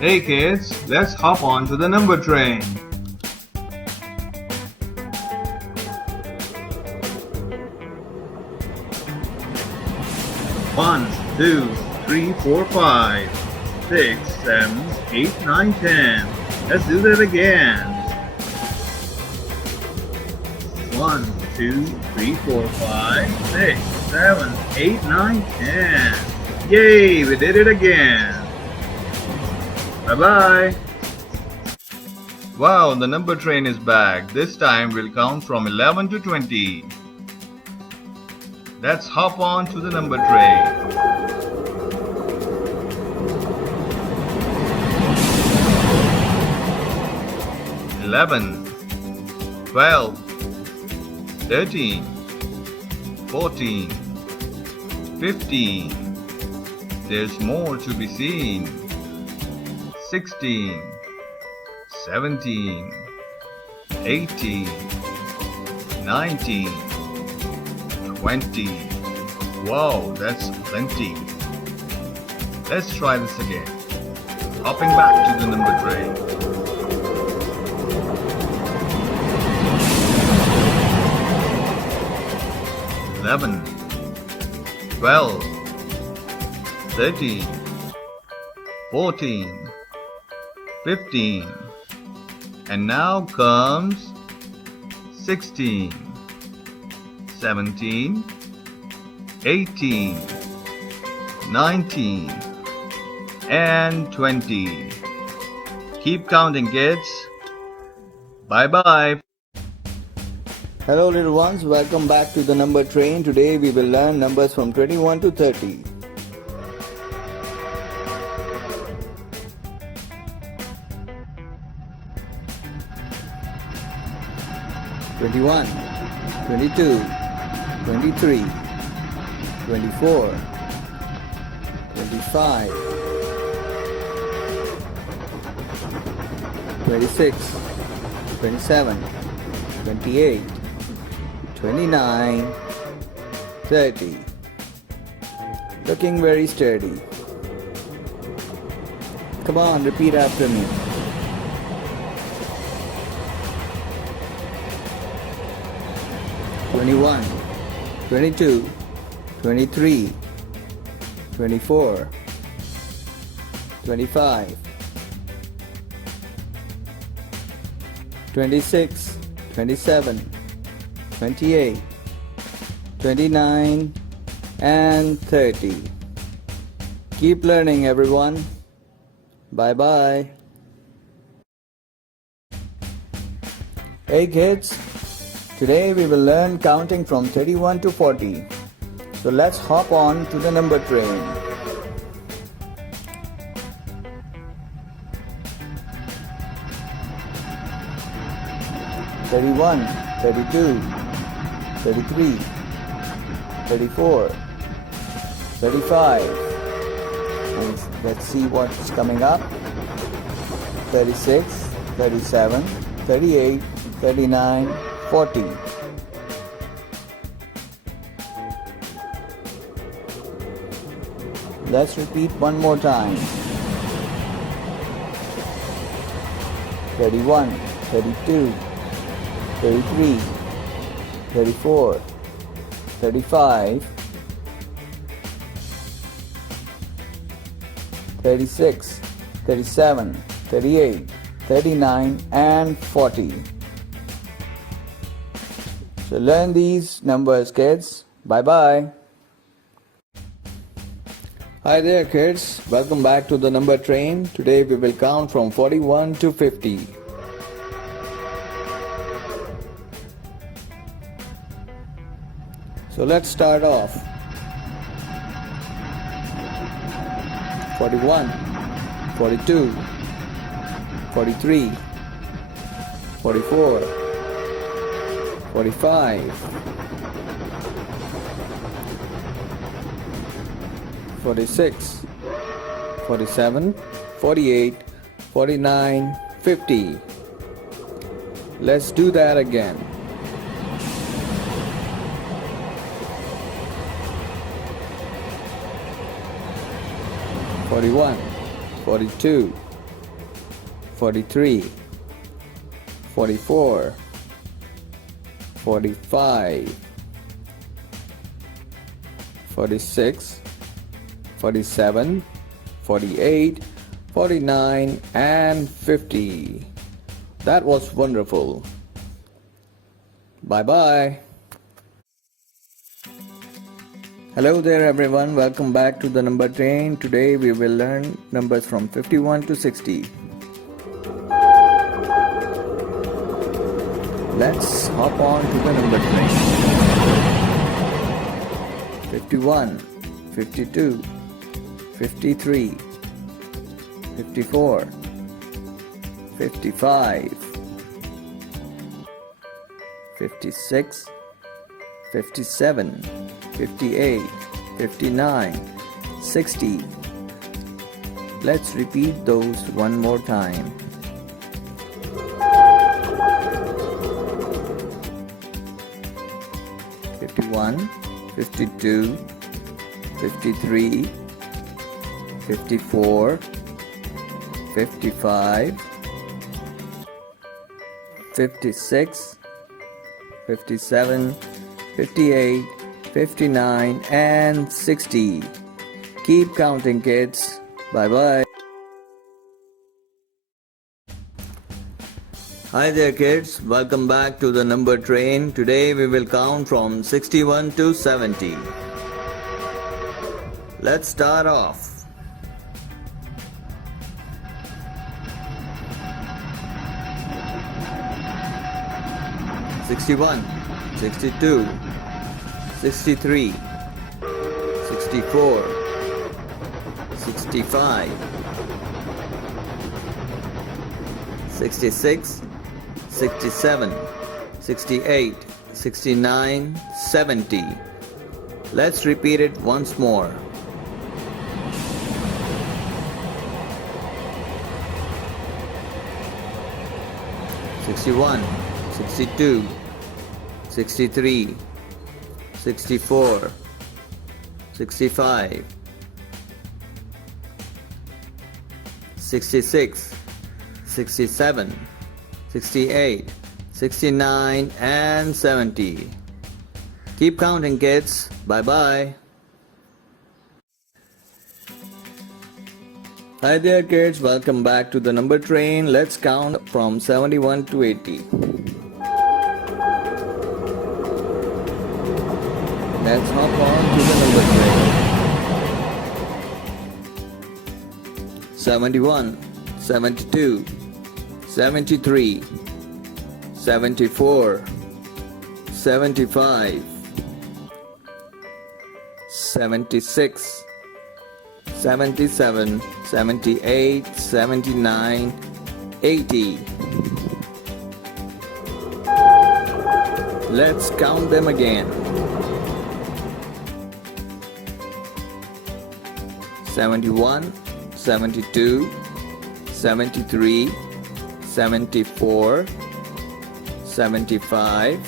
Hey kids, let's hop on to the number train. One, two, three, four, 5, 6, 7, 8, 9, 10. Let's do that again. 1, 2, 3, 4, 5, 6, 7, 8, 9, 10. Yay, we did it again. Bye-bye. Wow, the number train is back. This time we'll count from 11 to 20. Let's hop on to the number train. 11, 12, 13, 14, 15. There's more to be seen. 16, 17, 18, 19, 20. Wow, that's plenty. Let's try this again. Hopping back to the number train. 11, 12, 13, 14, 15, and now comes 16, 17, 18, 19, and 20. Keep counting, kids. Bye-bye. Hello little ones, welcome back to the number train. Today we will learn numbers from 21 to 30. "21, 22, 23, 24, 25, 26, 27, 28, 29, 30. Looking very sturdy. Come on, repeat after me. 21, 22, 23, 24, 25, 26, 27, 28, 29, and 30. Keep learning, everyone. Bye-bye. Hey kids, today we will learn counting from 31 to 40. So let's hop on to the number train. 31, 32, 33, 34, 35, and let's see what's coming up. 36, 37, 38, 39, 40. Let's repeat one more time. 31, 32, 33, 34, 35, 36, 37, 38, 39, and 40. So learn these numbers, kids. Bye-bye. Hi there, kids. Welcome back to the number train. Today we will count from 41 to 50. So let's start off. 41, 42, 43, 44, 45, 46, 47, 48, 49, 50. Let's do that again. 41, 42, 43, 44, 45, 46, 47, 48, 49, and 50. That was wonderful. Bye-bye. Hello there everyone, welcome back to the number train. Today we will learn numbers from 51 to 60. Let's hop on to the number train. 51, 52, 53, 54, 55, 56, 57, 58, 59, 60. Let's repeat those one more time. 51, 52, 53, 54, 55, 56, 57, 58, 59, and 60. Keep counting, kids. Bye-bye. Hi there, kids. Welcome back to the number train. Today we will count from 61 to 70. Let's start off. "61, 62, 63, 64, 65, 66, 67, 68, 69, 70. Let's repeat it once more. 61, 62, 63, 64, 65, 66, 67, 68, 69, and 70. Keep counting, kids. Bye-bye. Hi there, kids. Welcome back to the number train. Let's count from 71 to 80. Let's hop on to the number train. 71, 72, 73, 74, 75, 76, 77, 78, 79, 80. Let's count them again. 71, 72, 73, 74, 75,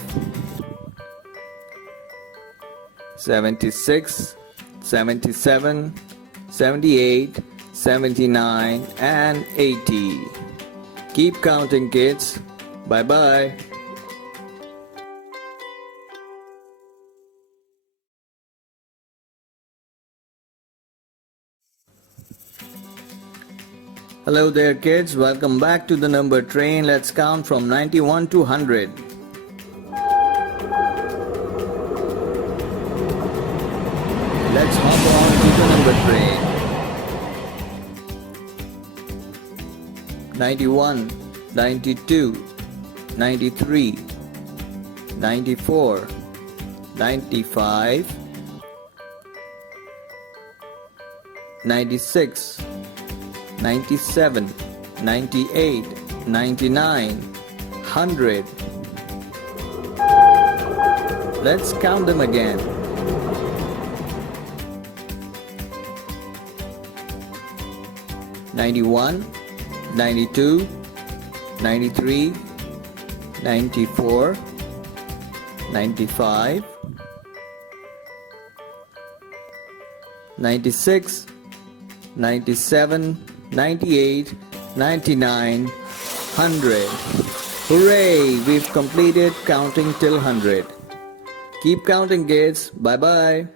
76, 77, 78, 79, and 80. Keep counting, kids. Bye-bye. Hello there, kids. Welcome back to the number train. Let's count from 91 to 100. Let's hop on to the number train. 91, 92, 93, 94, 95, 96, 97, 98, 99, 100. Let's count them again. 91, 92, 93, 94, 95, 96, 97, 98, 99, 100. Hooray! We've completed counting till 100. Keep counting, kids. Bye-bye.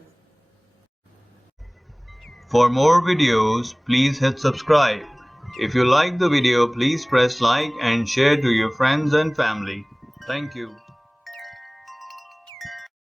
For more videos, please hit subscribe. If you like the video, please press like and share to your friends and family. Thank you.